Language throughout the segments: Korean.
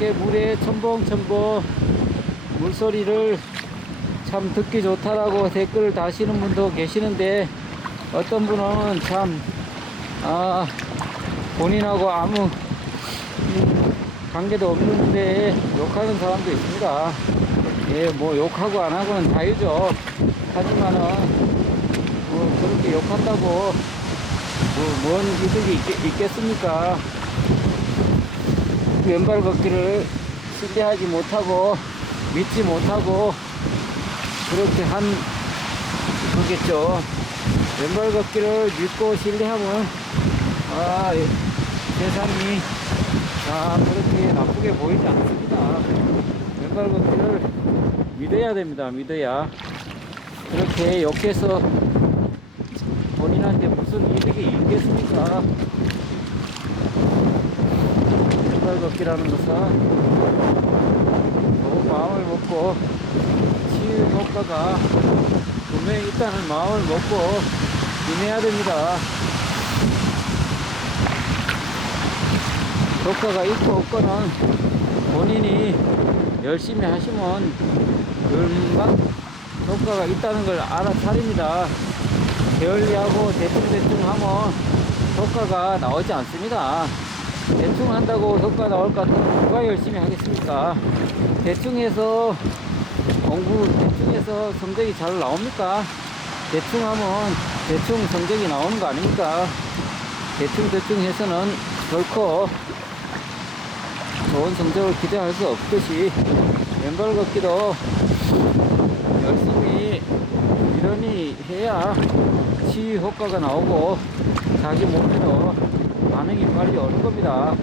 물에 첨벙첨벙 물소리를 참 듣기 좋다라고 댓글을 다시는 분도 계시는데, 어떤 분은 참 본인하고 아무 관계도 없는데 욕하는 사람도 있습니다. 예, 뭐 욕하고 안 하고는 자유죠. 하지만은 뭐 그렇게 욕한다고 뭐 뭔 이득이 있겠습니까? 왼발 걷기를 신뢰하지 못하고 믿지 못하고 그렇게 한 거겠죠. 왼발 걷기를 믿고 신뢰하면 세상이 그렇게 나쁘게 보이지 않습니다. 왼발 걷기를 믿어야 됩니다. 믿어야. 그렇게 욕해서 본인한테 무슨 이득이 있겠습니까? 왼발 걷기라는 것은 좋은 마음을 먹고 치유 효과가 분명히 있다는 마음을 먹고 임해야 됩니다. 효과가 있고 없고는 본인이 열심히 하시면 금방 효과가 있다는 걸 알아차립니다. 게을리하고 대충대충 하면 효과가 나오지 않습니다. 대충 한다고 효과 나올 것 같으면 누가 열심히 하겠습니까? 대충 해서 공부 대충 해서 성적이 잘 나옵니까? 대충 하면 대충 성적이 나오는 거 아닙니까? 대충 해서는 결코 좋은 성적을 기대할 수 없듯이 왼발 걷기도 열심히 부지런히 해야 치유 효과가 나오고 자기 몸에도 반응이 빨리 오는 겁니다.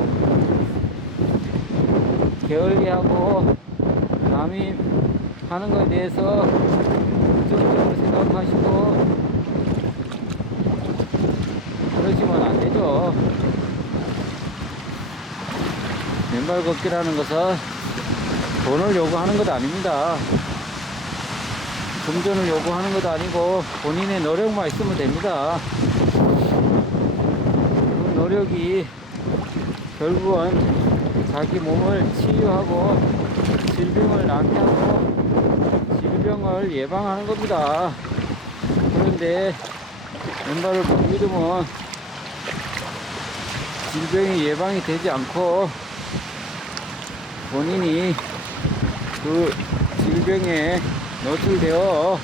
게을리하고 남이 하는 것에 대해서 부정적으로 생각하시고 그러시면 안 되죠. 왼발 걷기라는 것은 돈을 요구하는 것 아닙니다. 금전을 요구하는 것도 아니고 본인의 노력만 있으면 됩니다. 그 노력이 결국은 자기 몸을 치유하고 질병을 낫게 하고 질병을 예방하는 겁니다. 그런데 왼발을 못 믿으면 질병이 예방이 되지 않고 본인이 그 질병에 노출되어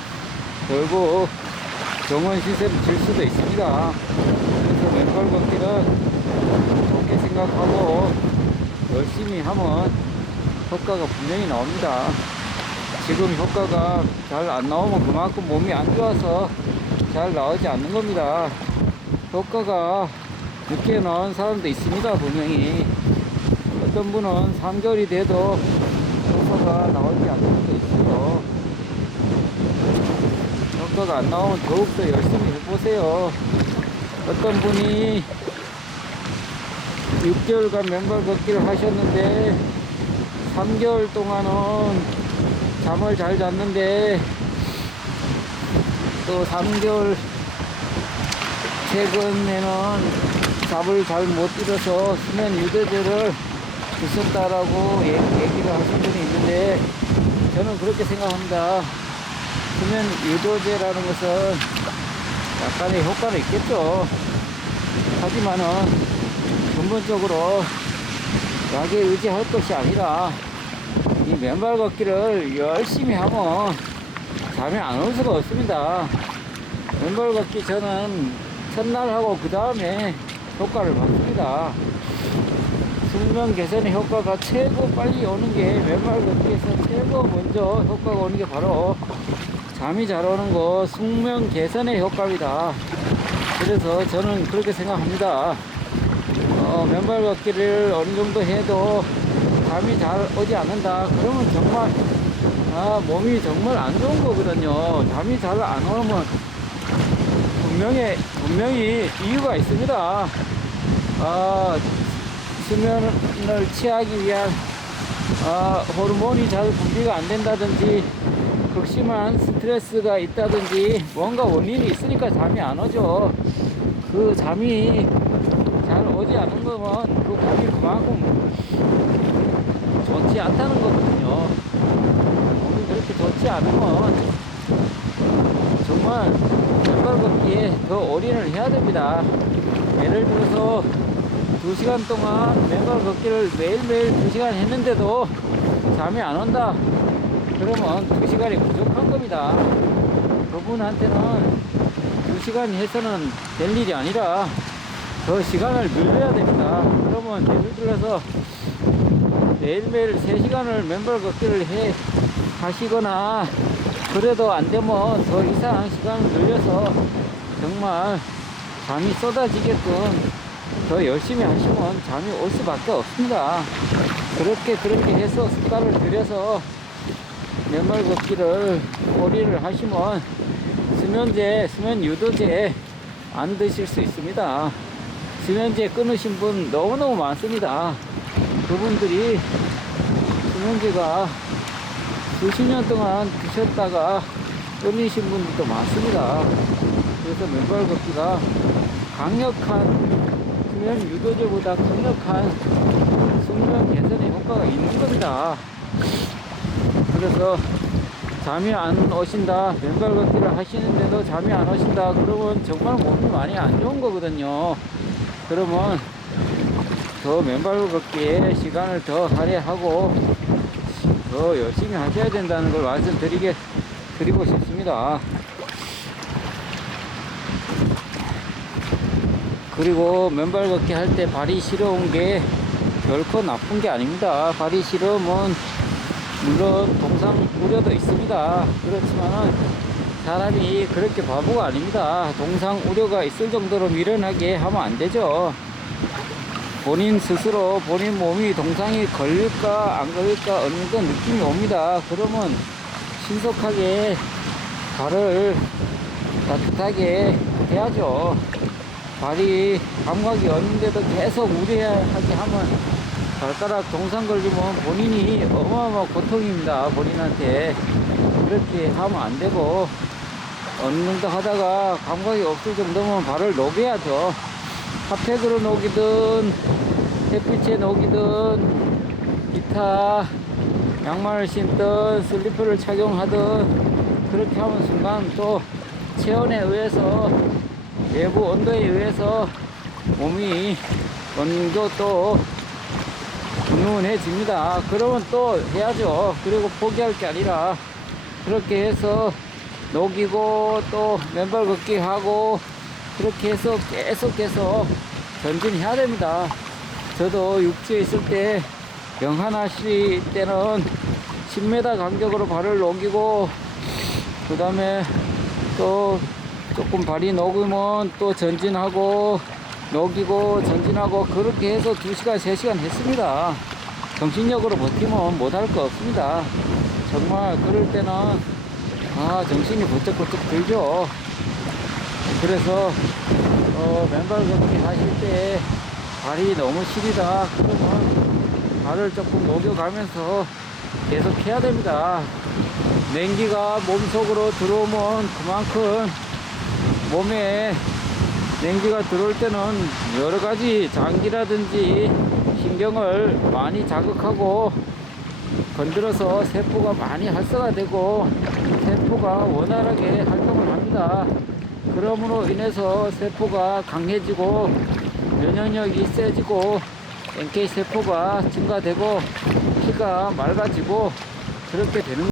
결국 병원 시세를 질 수도 있습니다. 그래서 왼발 걷기는 좋게 생각하고 열심히 하면 효과가 분명히 나옵니다. 지금 효과가 잘 안 나오면 그만큼 몸이 안 좋아서 잘 나오지 않는 겁니다. 효과가 늦게 나온 사람도 있습니다. 분명히 어떤 분은 3개월이 돼도 효과가 나오지 않는 것도 있어요. 효과가 안 나오면 더욱더 열심히 해보세요. 어떤 분이 6개월간 맨발 걷기를 하셨는데 3개월 동안은 잠을 잘 잤는데 또 3개월 최근에는 잠을 잘 못 들어서 수면 유도제를 드셨다라고 얘기를 하신 분이 있는데, 저는 그렇게 생각합니다. 수면 유도제라는 것은 약간의 효과는 있겠죠. 하지만은 근본적으로 약에 의지할 것이 아니라 이 맨발 걷기를 열심히 하면 잠이 안 올 수가 없습니다. 맨발 걷기 저는 첫날 하고 그 다음에 효과를 봤습니다. 숙면 개선의 효과가 최고 빨리 오는 게 맨발 걷기에서 최고 먼저 효과가 오는 게 바로 잠이 잘 오는 거 숙면 개선의 효과입니다. 그래서 저는 그렇게 생각합니다. 맨발 걷기를 어느 정도 해도 잠이 잘 오지 않는다 그러면 정말 몸이 정말 안 좋은 거거든요. 잠이 잘 안 오면 분명히 이유가 있습니다. 수면을 취하기 위한 호르몬이 잘 분비가 안 된다든지 극심한 스트레스가 있다든지 뭔가 원인이 있으니까 잠이 안 오죠. 그 잠이 잘 잘 오지 않은 거면 그 몸이 그만큼 좋지 않다는 거거든요. 몸이 그렇게 좋지 않으면 정말 맨발 걷기에 더 올인을 해야 됩니다. 예를 들어서 2시간 동안 맨발 걷기를 매일매일 2시간 했는데도 잠이 안 온다. 그러면 2시간이 부족한 겁니다. 그분한테는 2시간 해서는 될 일이 아니라 더 시간을 늘려야 됩니다. 그러면 예를 들어서 매일매일 3시간을 맨발 걷기를 하시거나 그래도 안 되면 더 이상 시간을 늘려서 정말 잠이 쏟아지게끔 더 열심히 하시면 잠이 올 수밖에 없습니다. 그렇게 해서 습관을 들여서 맨발 걷기를 올인을 하시면 수면제, 수면 유도제 안 드실 수 있습니다. 수면제 끊으신 분 너무너무 많습니다. 그분들이 수면제가 수십 년 동안 드셨다가 끊으신 분들도 많습니다. 그래서 맨발 걷기가 강력한 수면 유도제보다 강력한 숙면 개선에 효과가 있는 겁니다. 그래서 잠이 안 오신다, 맨발 걷기를 하시는데도 잠이 안 오신다, 그러면 정말 몸이 많이 안 좋은 거거든요. 그러면 더 맨발 걷기에 시간을 더 할애하고 더 열심히 하셔야 된다는 걸 드리고 싶습니다. 그리고 맨발 걷기 할 때 발이 시려운 게 결코 나쁜 게 아닙니다. 발이 시려우면 물론 동상 우려도 있습니다. 그렇지만은 사람이 그렇게 바보가 아닙니다. 동상 우려가 있을 정도로 미련하게 하면 안 되죠. 본인 스스로 본인 몸이 동상이 걸릴까 안 걸릴까 어느 정도 느낌이 옵니다. 그러면 신속하게 발을 따뜻하게 해야죠. 발이 감각이 없는데도 계속 우려하게 하면 발가락 동상 걸리면 본인이 어마어마한 고통입니다. 본인한테. 그렇게 하면 안 되고 어느 정도 하다가 감각이 없을 정도면 발을 녹여야죠. 핫팩으로 녹이든 햇빛에 녹이든 기타 양말을 신든 슬리퍼를 착용하든 그렇게 하면 순간 또 체온에 의해서 외부 온도에 의해서 몸이 어느 정도 또 둔해집니다. 그러면 또 해야죠. 그리고 포기할 게 아니라 그렇게 해서 녹이고 또 맨발 걷기 하고 그렇게 해서 계속 전진해야 됩니다. 저도 육지에 있을 때 영하나시 때는 10m 간격으로 발을 녹이고 그 다음에 또 조금 발이 녹으면 또 전진하고 녹이고 전진하고 그렇게 해서 2시간 3시간 했습니다. 정신력으로 버티면 못할 거 없습니다. 정말 그럴 때는 정신이 번쩍번쩍 들죠. 그래서 맨발 걷기 하실 때 발이 너무 시리다 그러면 발을 조금 녹여가면서 계속 해야 됩니다. 냉기가 몸속으로 들어오면 그만큼 몸에 냉기가 들어올 때는 여러 가지 장기라든지 신경을 많이 자극하고 건드려서 세포가 많이 활성화되고 세포가 원활하게 활동을 합니다. 그러므로 인해서 세포가 강해지고 면역력이 세지고 NK 세포가 증가되고 피가 맑아지고 그렇게 되는